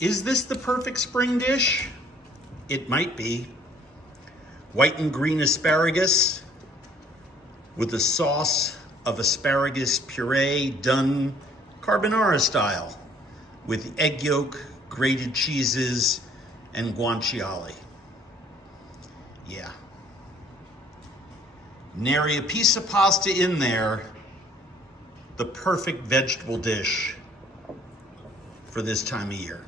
Is this the perfect spring dish? It might be. White and green asparagus with a sauce of asparagus puree done carbonara style with egg yolk, grated cheeses, and guanciale. Yeah. Nary a piece of pasta in there. The perfect vegetable dish for this time of year.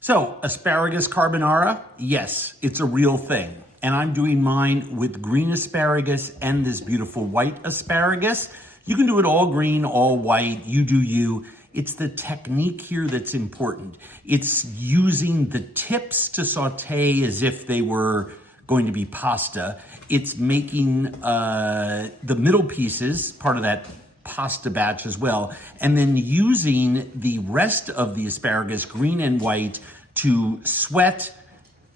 So, asparagus carbonara, yes, it's a real thing. And I'm doing mine with green asparagus and this beautiful white asparagus. You can do it all green, all white, you do you. It's the technique here that's important. It's using the tips to saute as if they were going to be pasta. It's making the middle pieces, part of that pasta batch as well, and then using the rest of the asparagus, green and white, to sweat,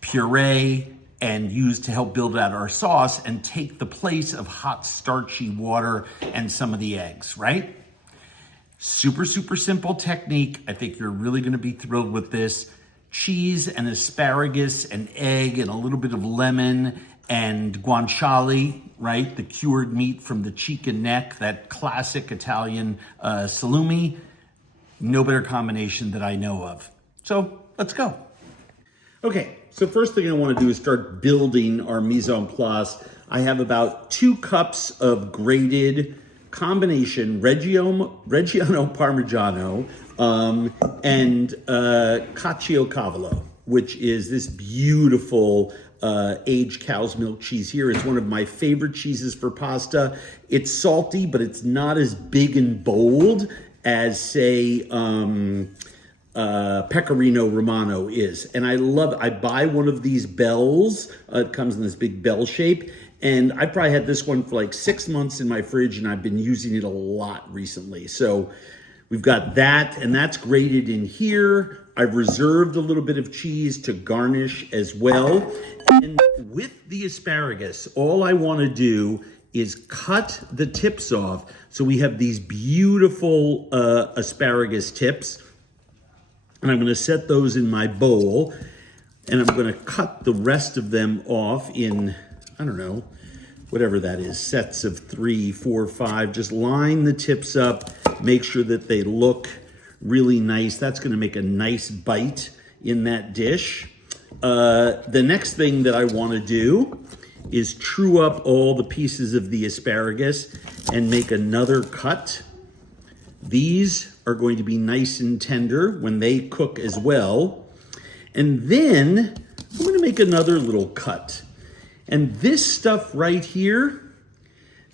puree, and use to help build out our sauce and take the place of hot starchy water and some of the eggs, right? Super, super simple technique. I think you're really gonna be thrilled with this. Cheese and asparagus and egg and a little bit of lemon and guanciale, right? The cured meat from the cheek and neck, that classic Italian salumi. No better combination that I know of. So let's go. Okay, so first thing I want to do is start building our mise en place. I have about 2 cups of grated combination Reggiano Parmigiano and Caciocavallo, which is this beautiful aged cow's milk cheese here. It's one of my favorite cheeses for pasta. It's salty, but it's not as big and bold as, say, Pecorino Romano is. And I buy one of these bells. It comes in this big bell shape. And I probably had this one for like 6 months in my fridge, and I've been using it a lot recently. So we've got that, and that's grated in here. I've reserved a little bit of cheese to garnish as well. And with the asparagus, all I want to do is cut the tips off. So we have these beautiful asparagus tips. And I'm going to set those in my bowl. And I'm going to cut the rest of them off in, I don't know, whatever that is, sets of 3, 4, 5. Just line the tips up, make sure that they look really nice. That's going to make a nice bite in that dish. The next thing that I want to do is true up all the pieces of the asparagus and make another cut. These are going to be nice and tender when they cook as well. And then I'm going to make another little cut. And this stuff right here,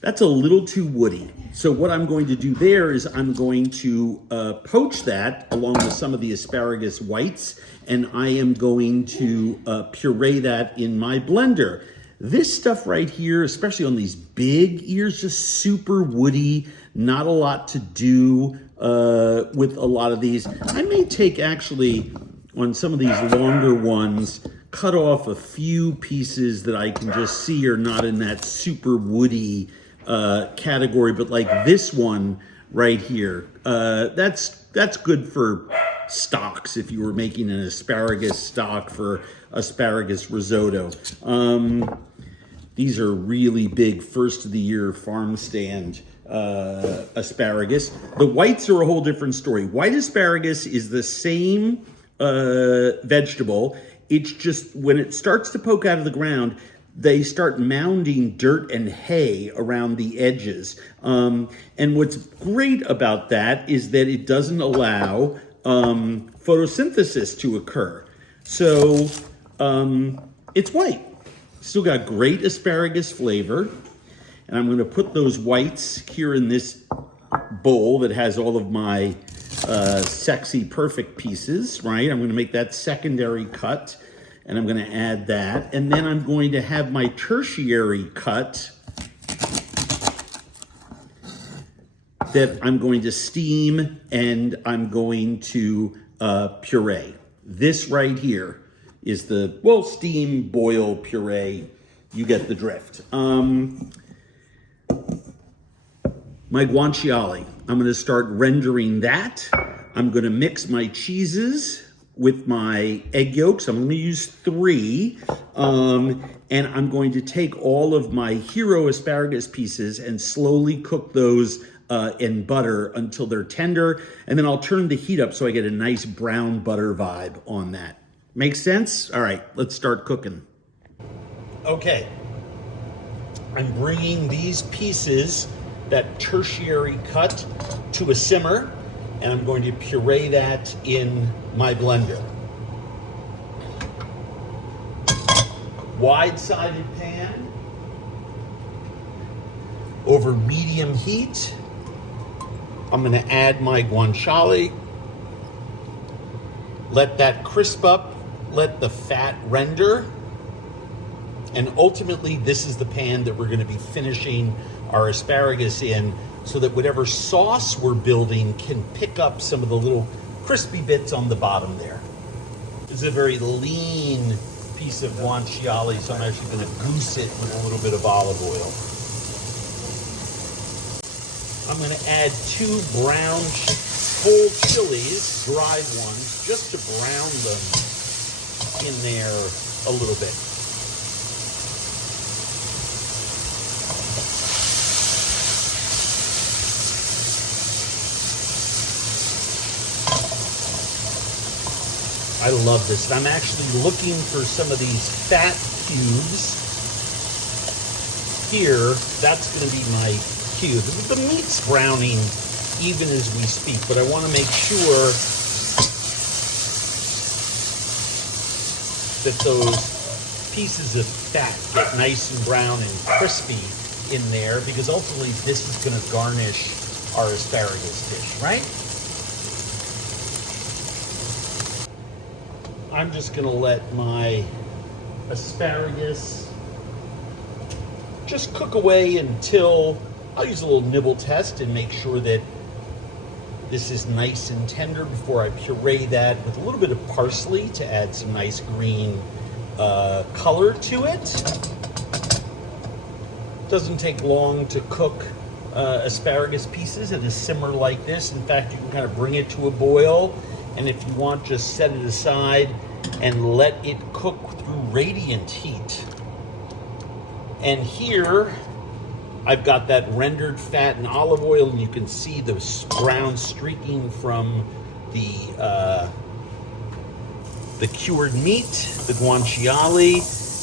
that's a little too woody. So what I'm going to do there is I'm going to poach that along with some of the asparagus whites, and I am going to puree that in my blender. This stuff right here, especially on these big ears, just super woody, not a lot to do with a lot of these. I may take actually on some of these longer ones, cut off a few pieces that I can just see are not in that super woody category, but like this one right here, that's good for stocks if you were making an asparagus stock for asparagus risotto. These are really big first of the year farm stand asparagus. The whites are a whole different story. White asparagus is the same vegetable. It's just when it starts to poke out of the ground, they start mounding dirt and hay around the edges. And what's great about that is that it doesn't allow photosynthesis to occur. So it's white. Still got great asparagus flavor. And I'm going to put those whites here in this bowl that has all of my sexy, perfect pieces, right? I'm going to make that secondary cut, and I'm going to add that. And then I'm going to have my tertiary cut that I'm going to steam and I'm going to puree. This right here is the, well, steam, boil, puree. You get the drift. My guanciale, I'm going to start rendering that. I'm going to mix my cheeses with my egg yolks. I'm going to use 3. And I'm going to take all of my hero asparagus pieces and slowly cook those in butter until they're tender. And then I'll turn the heat up so I get a nice brown butter vibe on that. Makes sense? All right, let's start cooking. Okay, I'm bringing these pieces, that tertiary cut, to a simmer, and I'm going to puree that in my blender. Wide-sided pan over medium heat. I'm going to add my guanciale. Let that crisp up, let the fat render. And ultimately, this is the pan that we're going to be finishing our asparagus in, so that whatever sauce we're building can pick up some of the little crispy bits on the bottom there. This is a very lean piece of guanciale, so I'm actually going to goose it with a little bit of olive oil. I'm going to add 2 brown whole chilies, dried ones, just to brown them in there a little bit. I love this. And I'm actually looking for some of these fat cubes here. That's going to be my cube. The meat's browning even as we speak, but I want to make sure that those pieces of fat get nice and brown and crispy in there, because ultimately this is going to garnish our asparagus dish, right? I'm just going to let my asparagus just cook away until I'll use a little nibble test and make sure that this is nice and tender before I puree that with a little bit of parsley to add some nice green color to it. Doesn't take long to cook asparagus pieces at a simmer like this. In fact, you can kind of bring it to a boil, and if you want, just set it aside and let it cook through radiant heat. And here, I've got that rendered fat and olive oil, and you can see the brown streaking from the cured meat, the guanciale.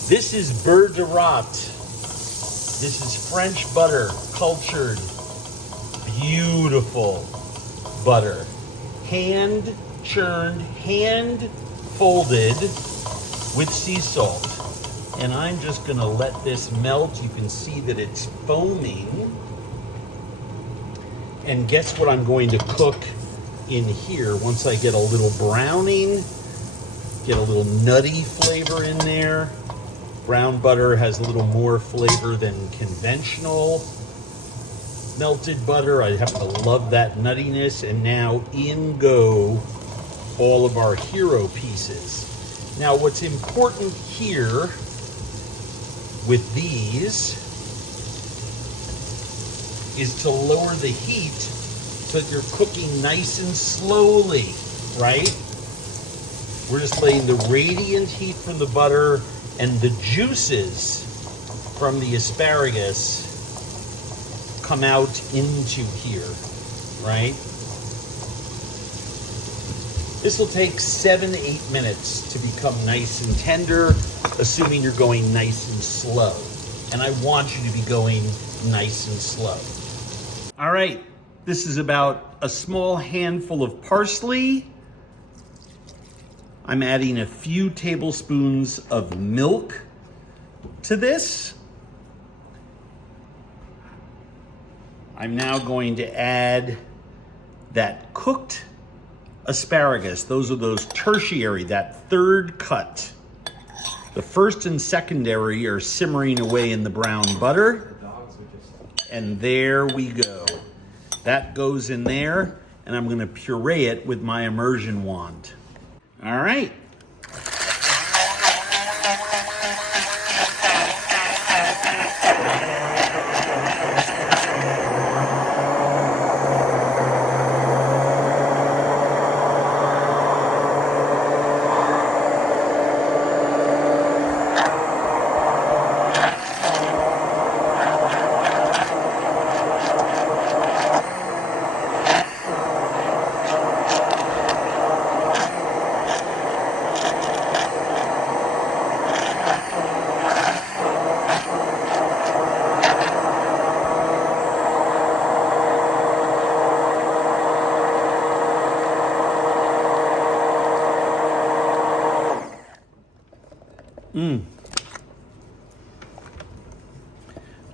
This is beurre de rot. This is French butter, cultured, beautiful butter. Hand churned, hand folded with sea salt. And I'm just gonna let this melt. You can see that it's foaming. And guess what I'm going to cook in here once I get a little browning, get a little nutty flavor in there. Brown butter has a little more flavor than conventional melted butter. I happen to love that nuttiness. And now in go all of our hero pieces. Now what's important here with these is to lower the heat so that you're cooking nice and slowly, right? We're just letting the radiant heat from the butter and the juices from the asparagus come out into here, right? This will take 7-8 minutes to become nice and tender, assuming you're going nice and slow. And I want you to be going nice and slow. All right, this is about a small handful of parsley. I'm adding a few tablespoons of milk to this. I'm now going to add that cooked asparagus. Those are those tertiary, that third cut. The first and secondary are simmering away in the brown butter. And there we go. That goes in there, and I'm gonna puree it with my immersion wand. All right.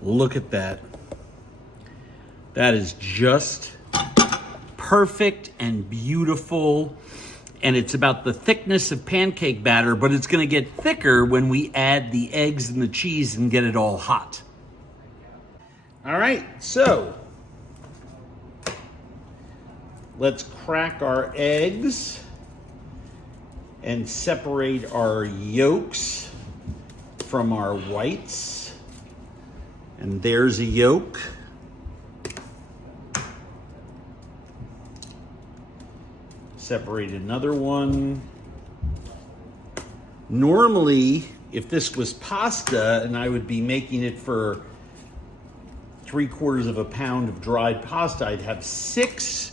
Look at that. That is just perfect and beautiful. And it's about the thickness of pancake batter, but it's gonna get thicker when we add the eggs and the cheese and get it all hot. All right, so let's crack our eggs and separate our yolks from our whites. And there's a yolk. Separate another one. Normally, if this was pasta and I would be making it for 3/4 of a pound of dried pasta, I'd have 6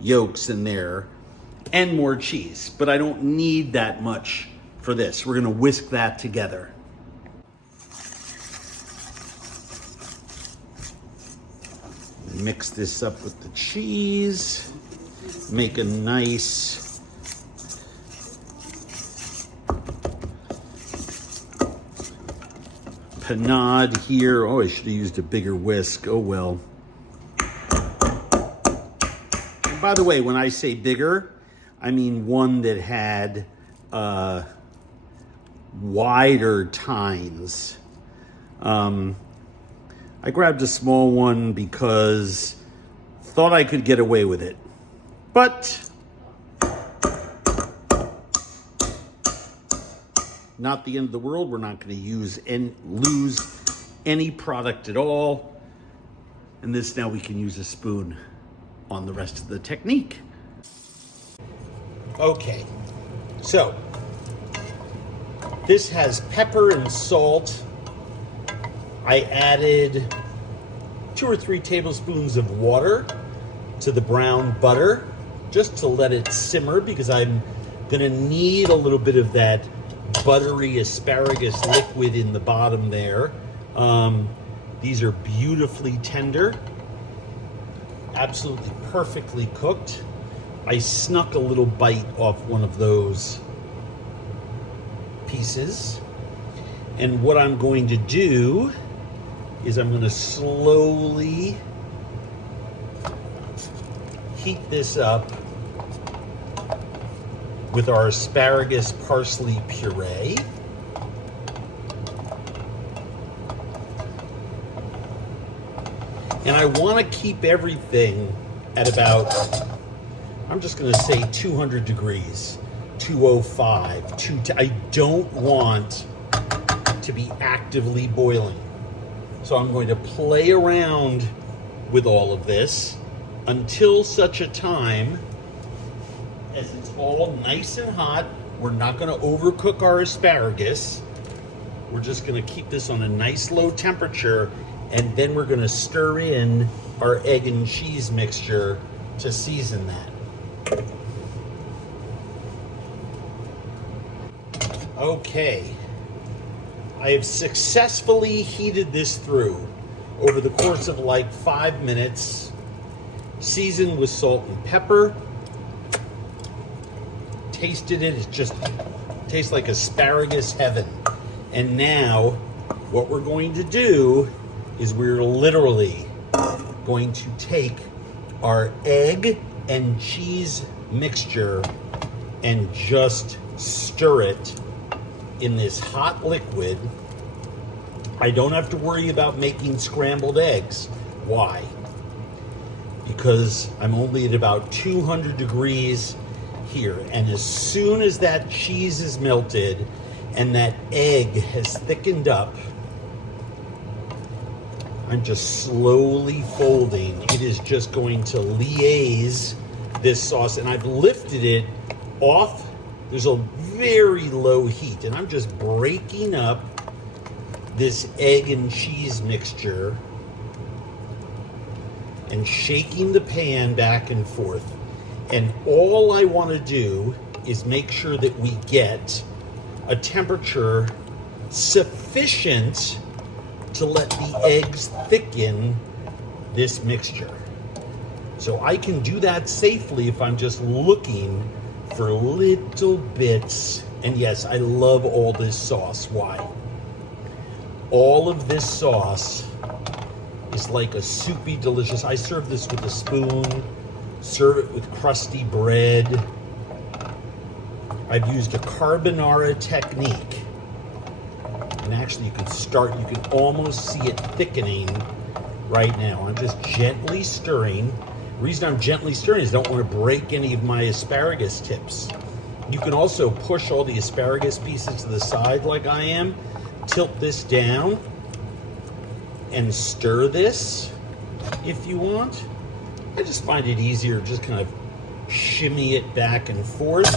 yolks in there and more cheese, but I don't need that much for this. We're gonna whisk that together. Mix this up with the cheese, make a nice panade here. Oh, I should have used a bigger whisk. Oh well. And by the way, when I say bigger, I mean one that had wider tines. I grabbed a small one because thought I could get away with it. But not the end of the world. We're not going to use and lose any product at all. And this, now we can use a spoon on the rest of the technique. Okay, so this has pepper and salt. I added 2 or 3 tablespoons of water to the brown butter just to let it simmer, because I'm gonna need a little bit of that buttery asparagus liquid in the bottom there. These are beautifully tender, absolutely perfectly cooked. I snuck a little bite off one of those pieces. And what I'm going to do is I'm going to slowly heat this up with our asparagus parsley puree. And I want to keep everything at about, I'm just going to say 200 degrees, 205, I don't want to be actively boiling. So I'm going to play around with all of this until such a time as it's all nice and hot. We're not going to overcook our asparagus. We're just going to keep this on a nice low temperature, and then we're going to stir in our egg and cheese mixture to season that. Okay. I have successfully heated this through over the course of like 5 minutes, seasoned with salt and pepper. Tasted it, it just tastes like asparagus heaven. And now what we're going to do is we're literally going to take our egg and cheese mixture and just stir it in this hot liquid. I don't have to worry about making scrambled eggs. Why? Because I'm only at about 200 degrees here. And as soon as that cheese is melted and that egg has thickened up, I'm just slowly folding. It is just going to liaise this sauce, and I've lifted it off. There's a very low heat, and I'm just breaking up this egg and cheese mixture and shaking the pan back and forth. And all I want to do is make sure that we get a temperature sufficient to let the eggs thicken this mixture. So I can do that safely if I'm just looking for little bits And yes, I love all this sauce. Why? All of this sauce is like a soupy, delicious. I serve this with a spoon, serve it with crusty bread. I've used a carbonara technique. And actually you can almost see it thickening right now. I'm just gently stirring. The reason I'm gently stirring is I don't want to break any of my asparagus tips. You can also push all the asparagus pieces to the side like I am, tilt this down, and stir this if you want. I just find it easier, just kind of shimmy it back and forth.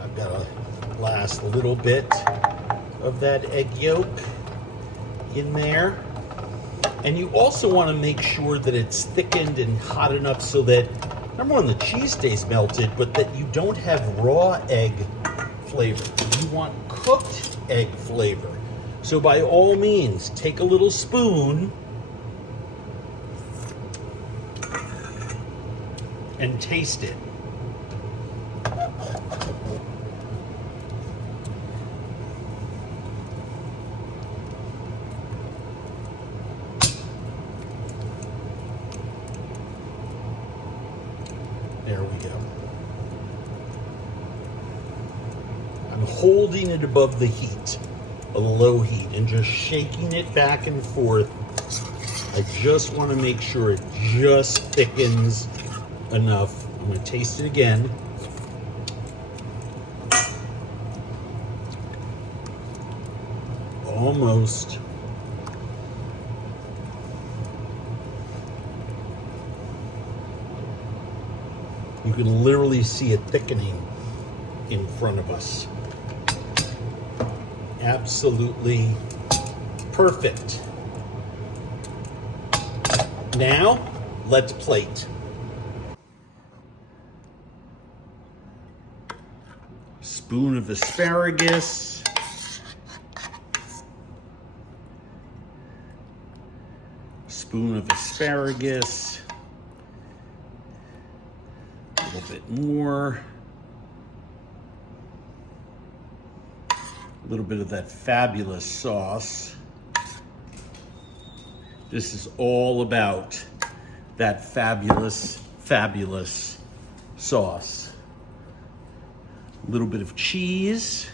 I've got a last little bit of that egg yolk in there. And you also want to make sure that it's thickened and hot enough so that, number one, the cheese stays melted, but that you don't have raw egg flavor. You want cooked egg flavor. So by all means, take a little spoon and taste it. There we go. I'm holding it above the heat, a low heat, and just shaking it back and forth. I just want to make sure it just thickens enough. I'm going to taste it again. Almost. You can literally see it thickening in front of us. Absolutely perfect. Now, let's plate. Spoon of asparagus. Spoon of asparagus. A little bit more. A little bit of that fabulous sauce. This is all about that fabulous, fabulous sauce. A little bit of cheese.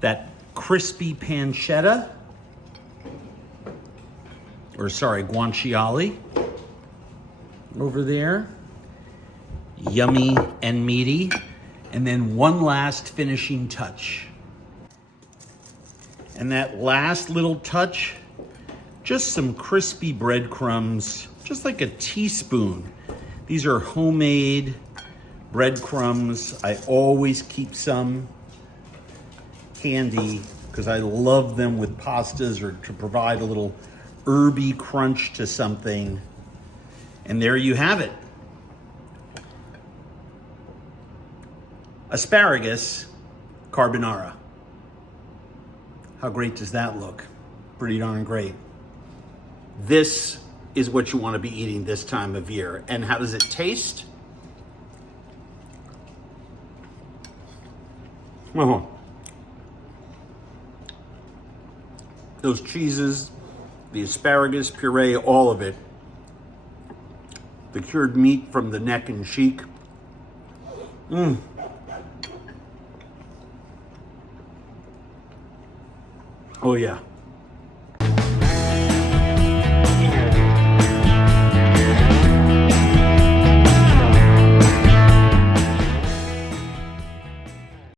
That crispy pancetta, or sorry, guanciale over there. Yummy and meaty. And then one last finishing touch. And that last little touch, just some crispy breadcrumbs, just like a teaspoon. These are homemade breadcrumbs. I always keep some handy because I love them with pastas or to provide a little herby crunch to something. And there you have it. Asparagus carbonara. How great does that look? Pretty darn great. This is what you want to be eating this time of year. And how does it taste? Oh. Those cheeses, the asparagus puree, all of it. The cured meat from the neck and cheek. Oh yeah.